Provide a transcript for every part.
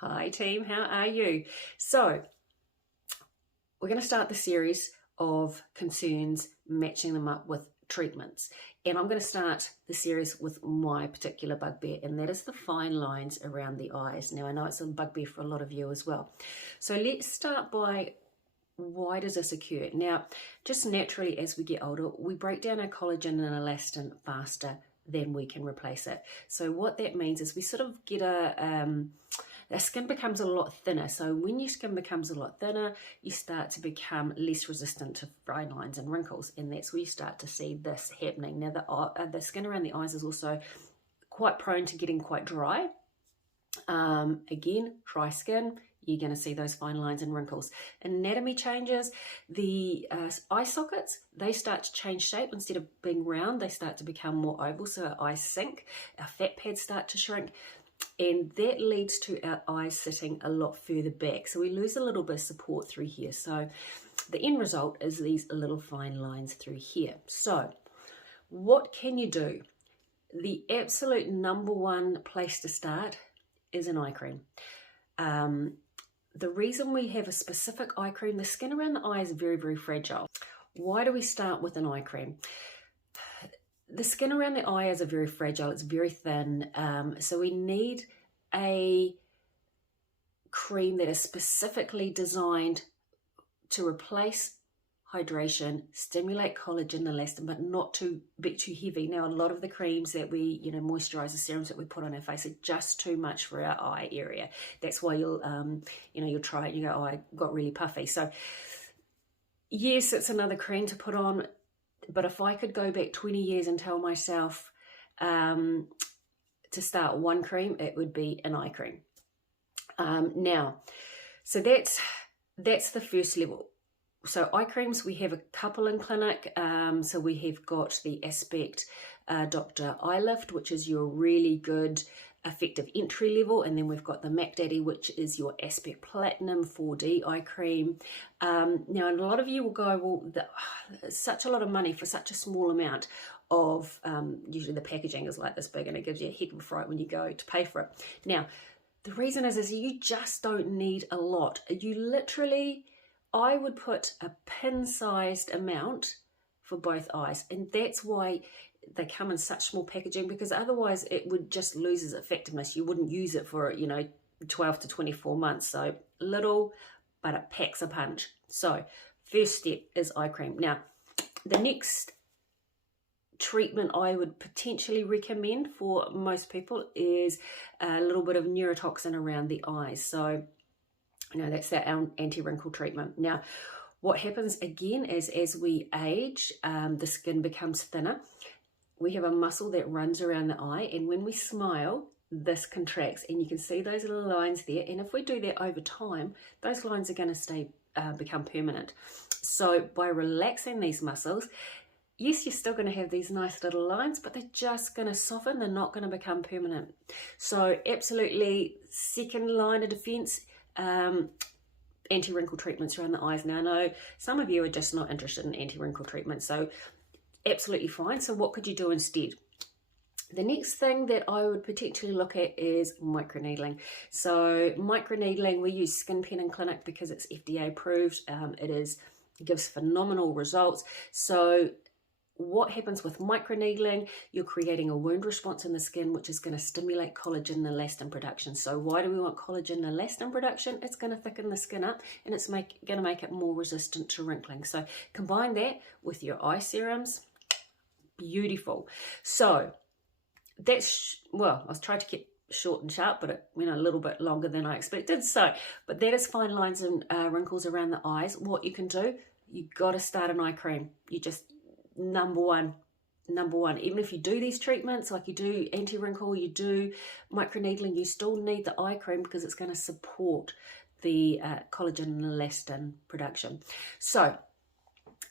Hi team, how are you? So we're going to start the series of concerns, matching them up with treatments. And I'm going to start the series with my particular bugbear, and that is the fine lines around the eyes. Now I know it's a bugbear for a lot of you as well. So let's start by, why does this occur? Now, just naturally as we get older, we break down our collagen and elastin faster than we can replace it. So what that means is we sort of get our skin becomes a lot thinner. So when your skin becomes a lot thinner, you start to become less resistant to fine lines and wrinkles, and that's where you start to see this happening. Now the skin around the eyes is also quite prone to getting quite dry. Again, dry skin, you're going to see those fine lines and wrinkles. Anatomy changes. The eye sockets, they start to change shape. Instead of being round, they start to become more oval, so our eyes sink. Our fat pads start to shrink, and that leads to our eyes sitting a lot further back. So we lose a little bit of support through here. So the end result is these little fine lines through here. So what can you do? The absolute number one place to start is an eye cream. The reason we have a specific eye cream, the skin around the eye is very, very fragile. Why do we start with an eye cream? The skin around the eye is very fragile, it's very thin, so we need a cream that is specifically designed to replace hydration, stimulate collagen, elastin, but not to be too heavy. Now, a lot of the creams that we, moisturizer serums that we put on our face are just too much for our eye area. That's why you'll try it and you go, oh, I got really puffy. So yes, it's another cream to put on, but if I could go back 20 years and tell myself to start one cream, it would be an eye cream. So that's the first level. So eye creams, we have a couple in clinic. So we have got the Aspect Dr. Eye Lift, which is your really good effective entry level, and then we've got the Mac Daddy, which is your Aspect Platinum 4D eye cream. Now, a lot of you will go, well, it's such a lot of money for such a small amount of, usually the packaging is like this big and it gives you a heck of a fright when you go to pay for it. Now, the reason is you just don't need a lot. You literally, I would put a pin-sized amount for both eyes, and that's why they come in such small packaging, because otherwise it would just lose its effectiveness. You wouldn't use it for 12 to 24 months. So little, but it packs a punch. So first step is eye cream. Now, the next treatment I would potentially recommend for most people is a little bit of neurotoxin around the eyes. So that's that anti-wrinkle treatment. Now, what happens again is as we age, the skin becomes thinner. We have a muscle that runs around the eye, and when we smile, this contracts, and you can see those little lines there. And if we do that over time, those lines are going to become permanent. So by relaxing these muscles, yes, you're still going to have these nice little lines, but they're just going to soften. They're not going to become permanent. So absolutely, second line of defense, anti-wrinkle treatments around the eyes. Now, I know some of you are just not interested in anti-wrinkle treatment, so absolutely fine. So what could you do instead? The next thing that I would potentially look at is microneedling. So microneedling, we use Skin Pen in clinic because it's FDA approved. It gives phenomenal results. So what happens with microneedling? You're creating a wound response in the skin, which is going to stimulate collagen and elastin production. So why do we want collagen and elastin production? It's going to thicken the skin up, and it's going to make it more resistant to wrinkling. So combine that with your eye serums. Beautiful. So that's, well, I was trying to keep short and sharp, but it went a little bit longer than I expected. But that is fine lines and wrinkles around the eyes. What you can do, you got to start an eye cream. You just, number one, even if you do these treatments, like you do anti-wrinkle, you do microneedling, you still need the eye cream because it's going to support the collagen and elastin production. So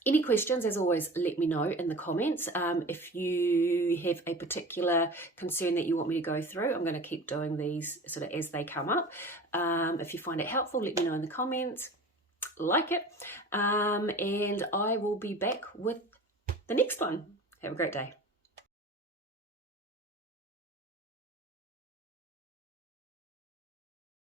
any questions, as always, let me know in the comments. If you have a particular concern that you want me to go through, I'm going to keep doing these sort of as they come up. If you find it helpful, let me know in the comments. Like it. And I will be back with the next one. Have a great day.